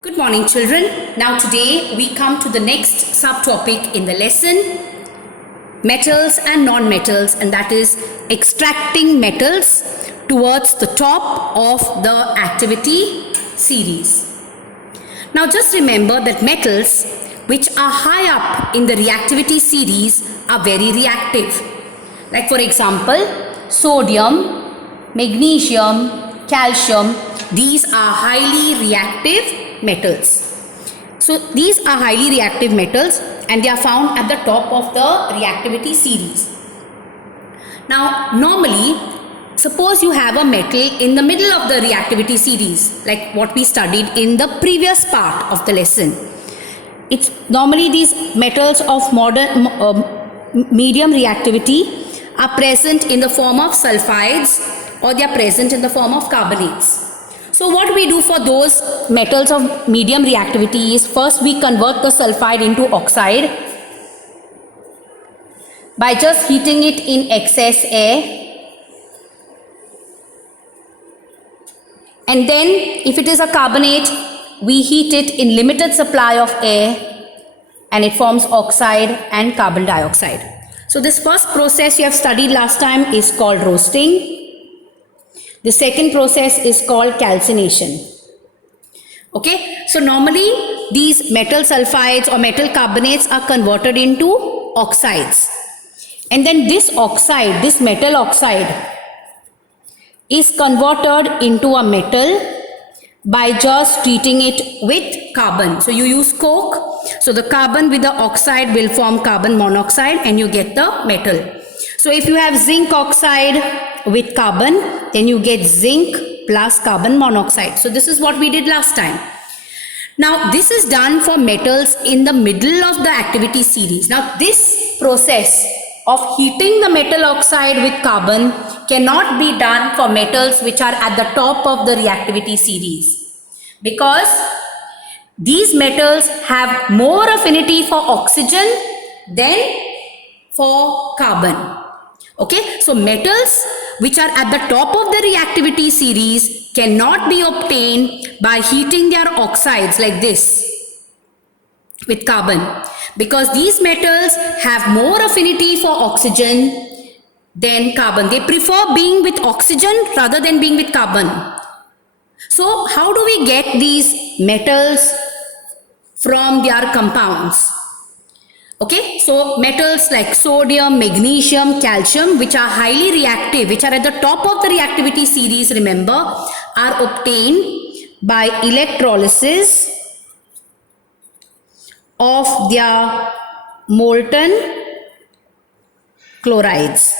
Good morning, children. Now today we come to the next subtopic in the lesson, metals and non-metals, and that is extracting metals towards the top of the activity series. Now just remember that metals which are high up in the reactivity series are very reactive. Like for example, sodium, magnesium, calcium, these are highly reactive metals. So these are highly reactive metals and they are found at the top of the reactivity series. Now normally, suppose you have a metal in the middle of the reactivity series, like what we studied in the previous part of the lesson. It's normally these metals of medium reactivity are present in the form of sulfides or they are present in the form of carbonates. So what we do for those metals of medium reactivity is first we convert the sulfide into oxide by just heating it in excess air, and then if it is a carbonate we heat it in limited supply of air and it forms oxide and carbon dioxide. So this first process you have studied last time is called roasting. The second process is called calcination. Okay, so normally these metal sulfides or metal carbonates are converted into oxides, and then this oxide, this metal oxide, is converted into a metal by just treating it with carbon. So you use coke, so the carbon with the oxide will form carbon monoxide and you get the metal. So if you have zinc oxide with carbon, then you get zinc plus carbon monoxide. So this is what we did last time. Now this is done for metals in the middle of the activity series. Now this process of heating the metal oxide with carbon cannot be done for metals which are at the top of the reactivity series, because these metals have more affinity for oxygen than for carbon. Okay, so metals which are at the top of the reactivity series cannot be obtained by heating their oxides like this with carbon, because these metals have more affinity for oxygen than carbon. They prefer being with oxygen rather than being with carbon. So how do we get these metals from their compounds? Okay, so metals like sodium, magnesium, calcium, which are highly reactive, which are at the top of the reactivity series, remember, are obtained by electrolysis of their molten chlorides.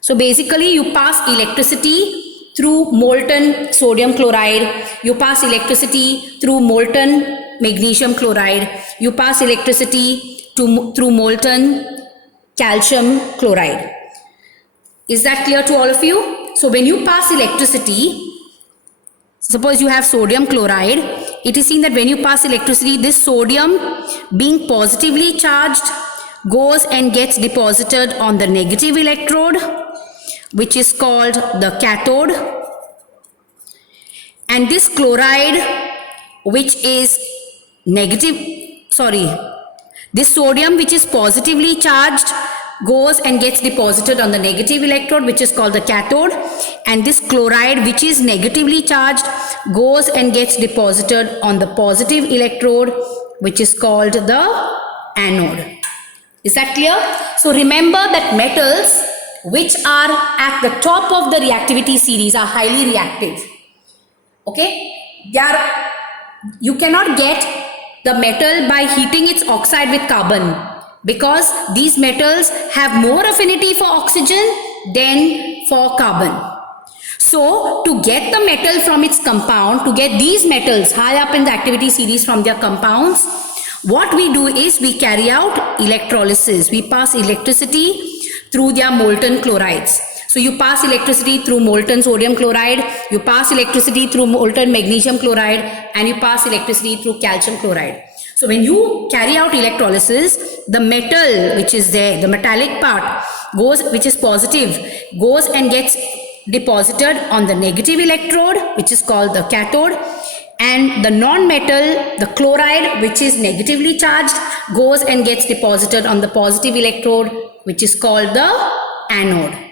So basically you pass electricity through molten sodium chloride, you pass electricity through molten magnesium chloride, you pass electricity through molten calcium chloride. Is that clear to all of you? So when you pass electricity, suppose you have sodium chloride, it is seen that when you pass electricity, this sodium being positively charged goes and gets deposited on the negative electrode, which is called the cathode, and this chloride which is this sodium which is positively charged goes and gets deposited on the negative electrode, which is called the cathode, and this chloride which is negatively charged goes and gets deposited on the positive electrode, which is called the anode. Is that clear? So remember that metals which are at the top of the reactivity series are highly reactive. Okay, you cannot get the metal by heating its oxide with carbon, because these metals have more affinity for oxygen than for carbon. So to get the metal from its compound, to get these metals high up in the activity series from their compounds, what we do is we carry out electrolysis. We pass electricity through their molten chlorides. So you pass electricity through molten sodium chloride, you pass electricity through molten magnesium chloride, and you pass electricity through calcium chloride. So when you carry out electrolysis, the metal which is there, the metallic part which is positive, goes and gets deposited on the negative electrode, which is called the cathode, and the non-metal, the chloride, which is negatively charged, goes and gets deposited on the positive electrode, which is called the anode.